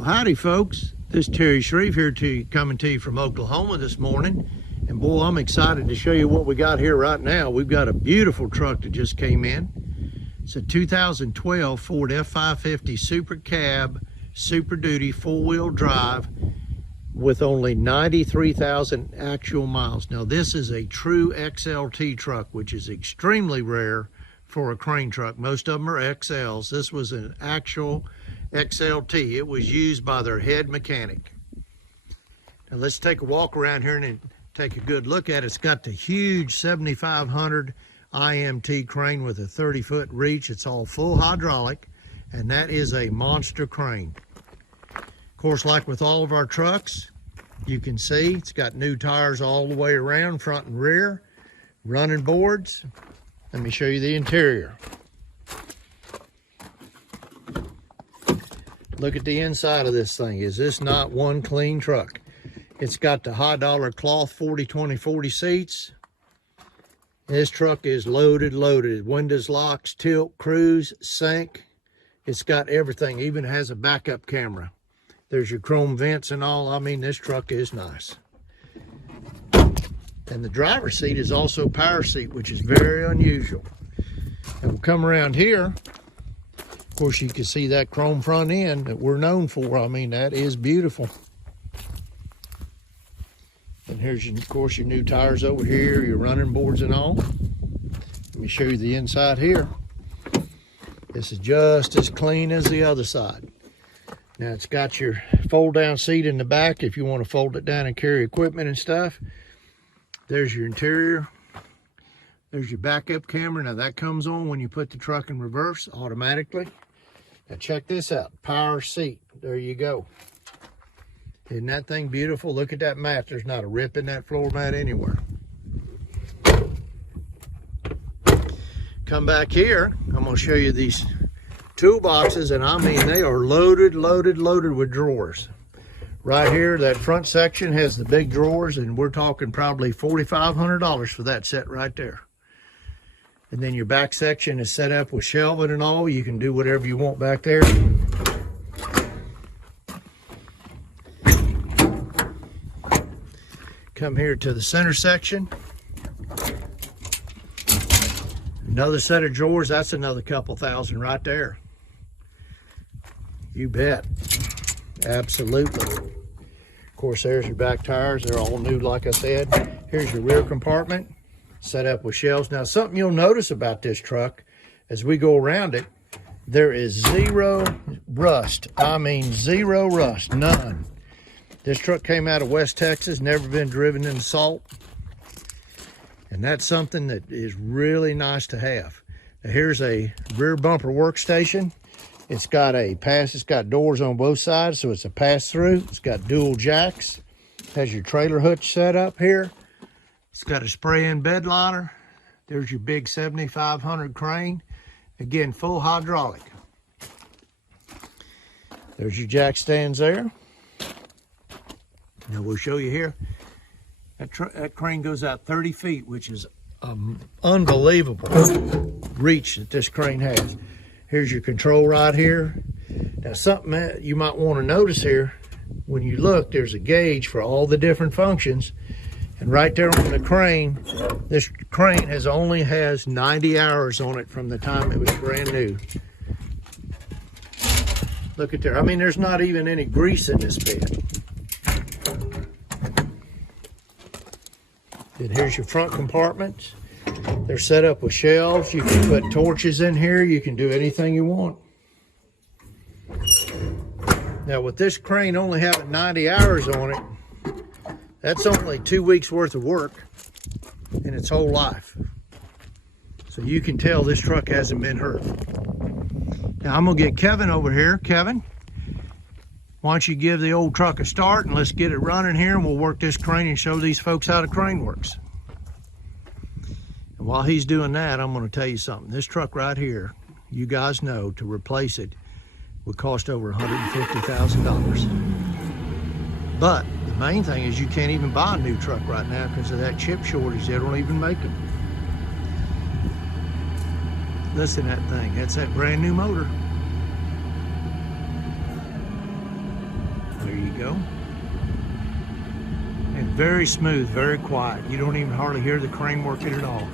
Well, howdy folks, this is Terry Shreve here coming to you from Oklahoma this morning. And boy, I'm excited to show you what we got here right now. We've got a beautiful truck that just came in. It's a 2012 Ford F550 Super Cab, Super Duty, four-wheel drive with only 93,000 actual miles. Now this is a true XLT truck, which is extremely rare for a crane truck. Most of them are XLs. This was an actual XLT. It was used by their head mechanic. Now let's take a walk around here and take a good look at it. It's got the huge 7500 IMT crane with a 30-foot reach. It's all full hydraulic, and that is a monster crane. Of course, like with all of our trucks, you can see it's got new tires all the way around, front and rear, running boards. Let me show you the interior. Look at the inside of this thing. Is this not one clean truck? It's got the high dollar cloth 40/20/40 seats. This truck is loaded. Windows, locks, tilt, cruise, sync. It's got everything. Even has a backup camera. There's your chrome vents and all. I mean, this truck is nice. And the driver's seat is also power seat, which is very unusual. And we'll come around here. Of course, you can see that chrome front end that we're known for. I mean, that is beautiful. And here's, of course, your new tires over here, your running boards and all. Let me show you the inside here. This is just as clean as the other side. Now, it's got your fold-down seat in the back if you want to fold it down and carry equipment and stuff. There's your interior. There's your backup camera. Now, that comes on when you put the truck in reverse automatically. Now, check this out. Power seat. There you go. Isn't that thing beautiful? Look at that mat. There's not a rip in that floor mat anywhere. Come back here. I'm going to show you these toolboxes, and I mean, they are loaded with drawers. Right here, that front section has the big drawers, and we're talking probably $4,500 for that set right there. And then your back section is set up with shelving and all. You can do whatever you want back there. Come here to the center section. Another set of drawers. That's another couple thousand right there. You bet. Absolutely. Of course, there's your back tires. They're all new, like I said. Here's your rear compartment, set up with shelves. Now, something you'll notice about this truck as we go around it, there is zero rust. I mean, zero rust, none. This truck came out of West Texas, never been driven in salt. And that's something that is really nice to have. Now, here's a rear bumper workstation. It's got it's got doors on both sides, so it's a pass-through. It's got dual jacks. Has your trailer hitch set up here. It's got a spray-in bed liner. There's your big 7500 crane. Again, full hydraulic. There's your jack stands there. Now we'll show you here. That crane goes out 30 feet, which is unbelievable reach that this crane has. Here's your control right here. Now something that you might want to notice here, when you look, there's a gauge for all the different functions. And right there on the crane, this crane only has 90 hours on it from the time it was brand new. Look at there. I mean, there's not even any grease in this bed. And here's your front compartments. They're set up with shelves. You can put torches in here. You can do anything you want. Now, with this crane only having 90 hours on it, that's only 2 weeks worth of work in its whole life. So you can tell this truck hasn't been hurt. Now, I'm going to get Kevin over here. Kevin, why don't you give the old truck a start and let's get it running here, and we'll work this crane and show these folks how the crane works. And while he's doing that, I'm going to tell you something. This truck right here, you guys know, to replace it would cost over $150,000. But the main thing is you can't even buy a new truck right now because of that chip shortage. They don't even make them. Listen to that thing. That's that brand new motor. go. And very smooth, very quiet. You don't even hardly hear the crane working at all.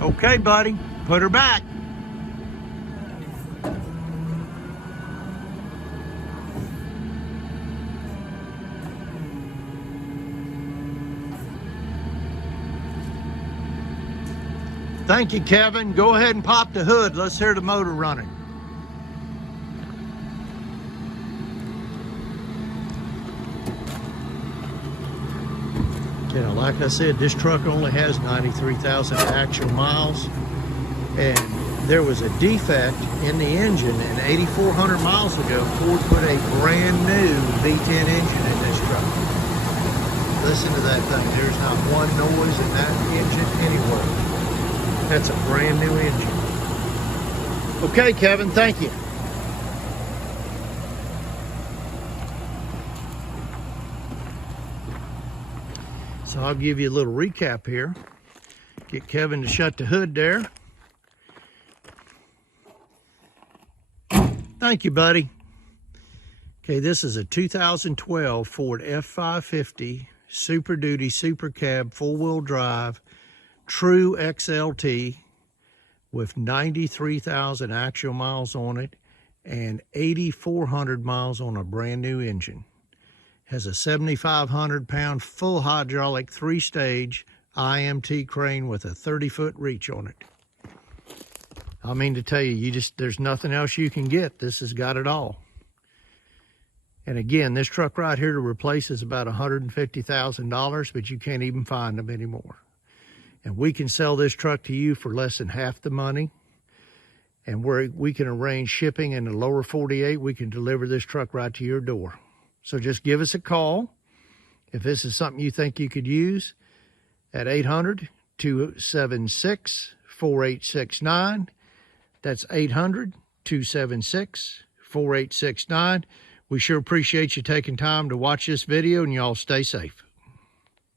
Okay, buddy, put her back. Thank you, Kevin. Go ahead and pop the hood. Let's hear the motor running. You know, like I said, this truck only has 93,000 actual miles, and there was a defect in the engine, and 8,400 miles ago, Ford put a brand new V10 engine in this truck. Listen to that thing. There's not one noise in that engine anywhere. That's a brand new engine. Okay, Kevin, thank you. So I'll give you a little recap here. Get Kevin to shut the hood there. Thank you, buddy. Okay, this is a 2012 Ford F550 Super Duty Super Cab four-wheel drive Thru XLT with 93,000 actual miles on it and 8,400 miles on a brand new engine. Has a 7,500 pound full hydraulic 3-stage IMT crane with a 30-foot reach on it. I mean to tell you, there's nothing else you can get. This has got it all. And again, this truck right here to replace is about $150,000, but you can't even find them anymore. And we can sell this truck to you for less than half the money. And we can arrange shipping in the lower 48. We can deliver this truck right to your door. So just give us a call if this is something you think you could use at 800-276-4869. That's 800-276-4869. We sure appreciate you taking time to watch this video, and y'all stay safe.